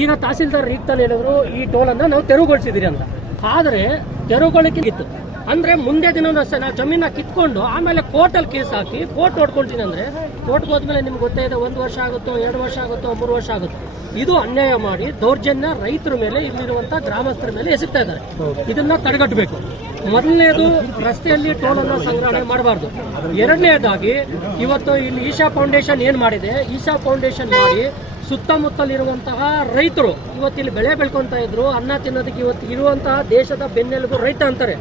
ಈಗ ತಹಸೀಲ್ದಾರ್ ರೀತಿಯಲ್ಲಿ ತಾನೇ ಹೇಳಿದ್ರು, ಈ ಟೋಲನ್ನು ನಾವು ತೆರವುಗೊಳಿಸಿದಿರಿ ಅಂತ. ಆದರೆ ತೆರವುಗೊಳಿಕೆ ಇತ್ತು. ಅಂದ್ರೆ ಮುಂದೆ ದಿನ ಅಷ್ಟೇ ನಾವು ಜಮೀನ ಕಿತ್ಕೊಂಡು ಆಮೇಲೆ ಕೋರ್ಟಲ್ಲಿ ಕೇಸ್ ಹಾಕಿ ಕೋರ್ಟ್ ನೋಡ್ಕೊಳ್ತೀನಿ ಅಂದ್ರೆ ಕೋರ್ಟ್ ಹೋದ್ಮೇಲೆ ನಿಮ್ಗೆ ಗೊತ್ತೇ ಇದೆ, ಒಂದು ವರ್ಷ ಆಗುತ್ತೋ, ಎರಡು ವರ್ಷ ಆಗುತ್ತೋ, ಮೂರು ವರ್ಷ ಆಗುತ್ತೋ. ಇದು ಅನ್ಯಾಯ ಮಾಡಿ ದೌರ್ಜನ್ಯ ರೈತರ ಮೇಲೆ ಇಲ್ಲಿರುವಂತ ಗ್ರಾಮಸ್ಥರ ಮೇಲೆ ಎಸಗ್ತಾ ಇದ್ದಾರೆ. ಇದನ್ನ ತಡೆಗಟ್ಟಬೇಕು. ಮೊದಲನೇದು, ರಸ್ತೆಯಲ್ಲಿ ಟೋಲನ್ನು ಸಂಗ್ರಹಣೆ ಮಾಡಬಾರ್ದು. ಎರಡನೇದಾಗಿ, ಇವತ್ತು ಇಲ್ಲಿ ಈಶಾ ಫೌಂಡೇಶನ್ ಏನ್ ಮಾಡಿದೆ? ಈಶಾ ಫೌಂಡೇಶನ್ ಮಾಡಿ ಸುತ್ತಮುತ್ತಲಿರುವಂತಹ ರೈತರು ಇವತ್ತಿಲ್ಲಿ ಬೆಳೆ ಬೆಳ್ಕೊತಾ ಇದ್ರು ಅನ್ನ ತಿನ್ನೋದಕ್ಕೆ ಇವತ್ತು ಇರುವಂತಹ ದೇಶದ ಬೆನ್ನೆಲುಬು ರೈತ ಅಂತಾರೆ.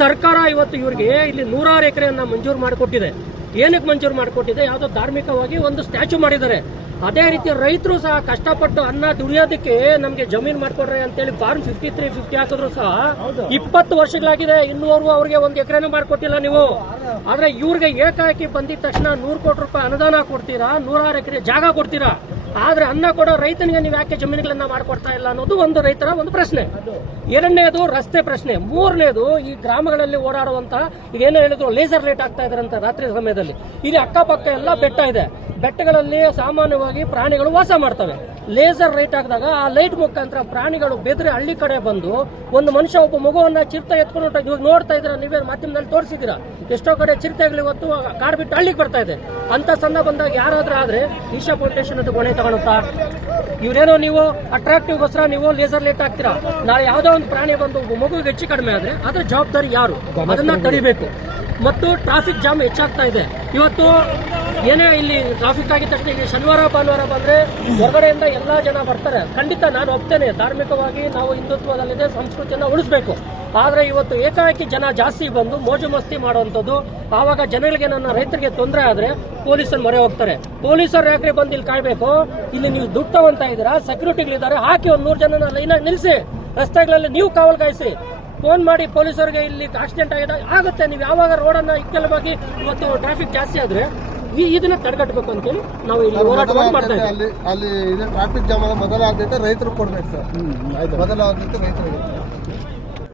ಸರ್ಕಾರ ಇವತ್ತು ಇವರಿಗೆ ಇಲ್ಲಿ ನೂರಾರು ಎಕರೆಯನ್ನ ಮಂಜೂರು ಮಾಡಿಕೊಟ್ಟಿದೆ. ಏನಕ್ಕೆ ಮಂಜೂರು ಮಾಡಿಕೊಟ್ಟಿದೆ? ಯಾವುದೋ ಧಾರ್ಮಿಕವಾಗಿ ಒಂದು ಸ್ಟ್ಯಾಚು ಮಾಡಿದ್ದಾರೆ. ಅದೇ ರೀತಿ ರೈತರು ಸಹ ಕಷ್ಟಪಟ್ಟು ಅನ್ನ ದುಡಿಯೋದಕ್ಕೆ ನಮಗೆ ಜಮೀನು ಮಾಡ್ಕೊಡ್ರಿ ಅಂತೇಳಿ ಫಾರ್ಮ್ ಫಿಫ್ಟಿ ತ್ರೀ ಫಿಫ್ಟಿ ಹಾಕಿದ್ರು ಸಹ ಇಪ್ಪತ್ತು ವರ್ಷಗಳಾಗಿದೆ ಇನ್ನೂವರೆಗೂ ಅವ್ರಿಗೆ ಒಂದು ಎಕರೆನೂ ಮಾಡಿಕೊಟ್ಟಿಲ್ಲ ನೀವು. ಆದರೆ ಇವ್ರಿಗೆ ಏಕಾಏಕಿ ಬಂದಿದ ತಕ್ಷಣ ನೂರು ಕೋಟಿ ರೂಪಾಯಿ ಅನುದಾನ ಕೊಡ್ತೀರಾ? ನೂರಾರು ಎಕರೆ ಜಾಗ ಕೊಡ್ತೀರಾ? ಆದ್ರೆ ಅನ್ನ ಕೊಡೋ ರೈತನಿಗೆ ನೀವು ಯಾಕೆ ಜಮೀನುಗಳನ್ನ ಮಾಡಿಕೊಡ್ತಾ ಇಲ್ಲ ಅನ್ನೋದು ಒಂದು ರೈತರ ಒಂದು ಪ್ರಶ್ನೆ. ಎರಡನೇದು ರಸ್ತೆ ಪ್ರಶ್ನೆ. ಮೂರನೇದು ಈ ಗ್ರಾಮಗಳಲ್ಲಿ ಓಡಾಡುವಂತ ಈಗ ಏನೋ ಹೇಳಿದ್ರು ಲೇಸರ್ ಲೈಟ್ ಆಗ್ತಾ ಇದ್ರಂತ ರಾತ್ರಿ ಸಮಯದಲ್ಲಿ. ಇಲ್ಲಿ ಅಕ್ಕಪಕ್ಕ ಎಲ್ಲ ಬೆಟ್ಟ ಇದೆ. ಬೆಟ್ಟಗಳಲ್ಲಿ ಸಾಮಾನ್ಯವಾಗಿ ಪ್ರಾಣಿಗಳು ವಾಸ ಮಾಡ್ತವೆ. ಲೇಸರ್ ಲೈಟ್ ಹಾಕಿದಾಗ ಆ ಲೈಟ್ ಮುಖಾಂತರ ಪ್ರಾಣಿಗಳು ಬೆದರಿ ಹಳ್ಳಿ ಕಡೆ ಬಂದು ಒಂದು ಮನುಷ್ಯ ಒಬ್ಬ ಮಗುವನ್ನ ಚಿರತೆ ಎತ್ಕೊಂಡು ಇವಾಗ ನೋಡ್ತಾ ಇದ್ದೀರಾ? ನೀವೇ ಮಾಧ್ಯಮದಲ್ಲಿ ತೋರಿಸಿದ್ದೀರಾ? ಎಷ್ಟೋ ಕಡೆ ಚಿರತೆಗಳು ಇವತ್ತು ಕಾಡು ಬಿಟ್ಟು ಹಳ್ಳಿಗೆ ಬರ್ತಾ ಇದೆ. ಅಂತ ಸಣ್ಣ ಬಂದಾಗ ಯಾರಾದ್ರೂ ಆದ್ರೆ ಈಶಾ ಫೌಂಡೇಶನ್ ಅದು ಹೊಣೆ ತಗೊಳುತ್ತಾ ಇವರೇನೋ ನೀವು ಅಟ್ರಾಕ್ಟಿವ್ ಗೋಸ್ಕರ ನೀವು ಲೇಸರ್ ಲೈಟ್ ಹಾಕ್ತೀರಾ? ನಾಳೆ ಯಾವುದೋ ಒಂದು ಪ್ರಾಣಿ ಬಂದು ಒಬ್ಬ ಮಗುವಿಗೆ ಹೆಚ್ಚು ಕಡಿಮೆ ಆದ್ರೆ ಅದ್ರ ಜವಾಬ್ದಾರಿ ಯಾರು? ಅದನ್ನ ತಡಿಬೇಕು. ಮತ್ತು ಟ್ರಾಫಿಕ್ ಜಾಮ್ ಹೆಚ್ಚಾಗ್ತಾ ಇದೆ. ಇವತ್ತು ಏನೇ ಇಲ್ಲಿ ಟ್ರಾಫಿಕ್ ಆಗಿದ ತಕ್ಷಣ ಇಲ್ಲಿ ಶನಿವಾರ, ಭಾನುವಾರ ಬಂದ್ರೆ ಹೊರಗಡೆಯಿಂದ ಎಲ್ಲಾ ಜನ ಬರ್ತಾರೆ. ಖಂಡಿತ ನಾನು ಒಪ್ತೇನೆ. ಧಾರ್ಮಿಕವಾಗಿ ನಾವು ಹಿಂದುತ್ವದಲ್ಲಿದೆ, ಸಂಸ್ಕೃತಿಯನ್ನ ಉಳಿಸ್ಬೇಕು. ಆದ್ರೆ ಇವತ್ತು ಏಕಾಏಕಿ ಜನ ಜಾಸ್ತಿ ಬಂದು ಮೋಜು ಮಸ್ತಿ ಮಾಡುವಂಥದ್ದು, ಆವಾಗ ಜನಗಳಿಗೆ ನನ್ನ ರೈತರಿಗೆ ತೊಂದರೆ ಆದ್ರೆ ಪೊಲೀಸರು ಮೊರೆ ಹೋಗ್ತಾರೆ. ಪೊಲೀಸರು ಯಾಕ್ರೆ ಬಂದು ಇಲ್ಲಿ ಕಾಯ್ಬೇಕು? ಇಲ್ಲಿ ನೀವು ದುಡ್ಡು ಅಂತ ಇದ್ದೀರಾ? ಸೆಕ್ಯೂರಿಟಿಗಳಿದ್ದಾರೆ. ಹಾಕಿ ಒಂದು ನೂರು ಜನನ ಲೈನಾಗಿ ನಿಲ್ಲಿಸಿ ರಸ್ತೆಗಳಲ್ಲಿ ನೀವು ಕಾವಲು ಕಾಯಿಸಿ. ಫೋನ್ ಮಾಡಿ ಪೊಲೀಸರಿಗೆ ಇಲ್ಲಿ ಆಕ್ಸಿಡೆಂಟ್ ಆಗಿದೆ, ಆಗುತ್ತೆ. ನೀವು ಯಾವಾಗ ರೋಡನ್ನ ಇಕ್ಕಲವಾಗಿ ಇವತ್ತು ಟ್ರಾಫಿಕ್ ಜಾಸ್ತಿ ಆದ್ರೆ ಇದನ್ನ ತಡೆಗಟ್ಟಬೇಕು ಅಂತೇಳಿ ನಾವು ಇಲ್ಲಿ ಹೋರಾಟವನ್ನು ಮಾಡ್ತಾ ಇದ್ದೀವಿ. ಅಲ್ಲಿ ಅಲ್ಲಿ ಇದೆ ಟ್ರಾಫಿಕ್ ಜಾಮ್ ಆದ ಮೊದಲ ಆದ್ಯತೆ ರೈತರು ಕೊಡ್ಬೇಕು ಸರ್. ಮೊದಲ ಆದ್ಯತೆ ರೈತರಿಗೆ.